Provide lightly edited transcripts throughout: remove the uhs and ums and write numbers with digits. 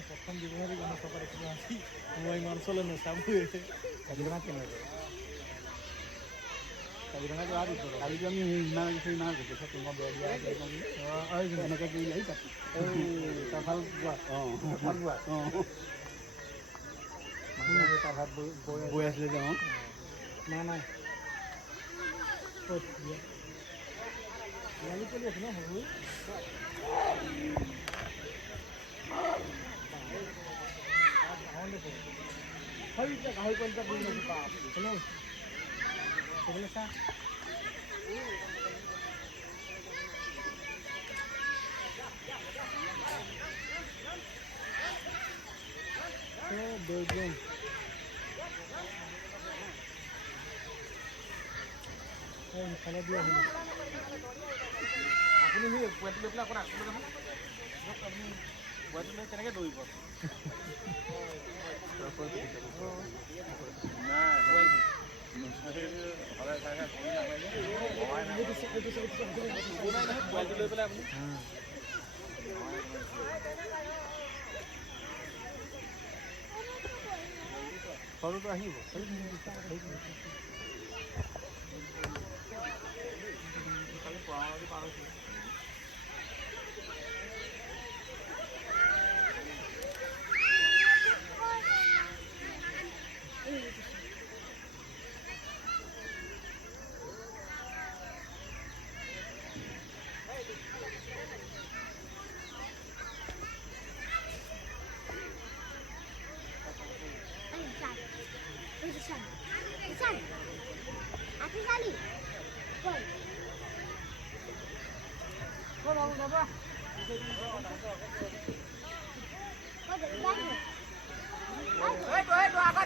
প্ৰথম জীৱনতে গম চপাই আজি মই ইমান অঞ্চলত নাচাবোৱে কাজিৰঙা কেনেকৈ কাজিৰঙা যোৱা দিছোঁ কালিতো আমি ইমান গৈছোঁ ইমান গৈছোঁ তোমাৰ বেয়া দিয়া এনেকৈ কৰি আহি তাত তাৰ ভাল যোৱা ভাল যোৱা তাৰ ভাত বৈ আছিলে যে নাই নাই পোৱালি পোৱালি আছে ন সৰু গাহৰি পোৱালি বহি নাকি পাওঁ ক'বলৈ চা বেগম ইফালে দি আহিলোঁ আপুনি সেই পোৱালি লৈ পেলাই আপোনাৰ আগলৈ যাব আপুনি পোৱালি লৈ কেনেকৈ দৌৰিব পোৱালি লৈ পেলাই আপুনি সৰুটো আহিব পাৰ হৈছে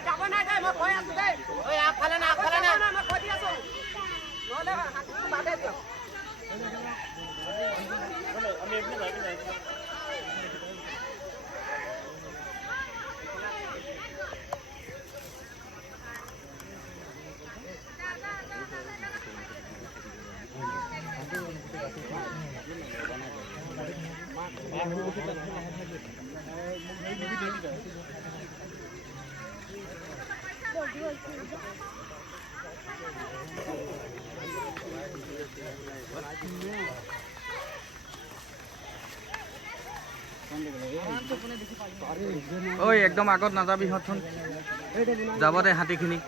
যাব নাই দেই মই কৈ আছো দেই আগফালে না আগফালে না মই কৈ দি আছো নহ'লে হাতীটো বাদে দিয়ক আমি এমনি যাই ঐ একদম আগত নাযাবি হতচোন যাব দে হাতীখিনি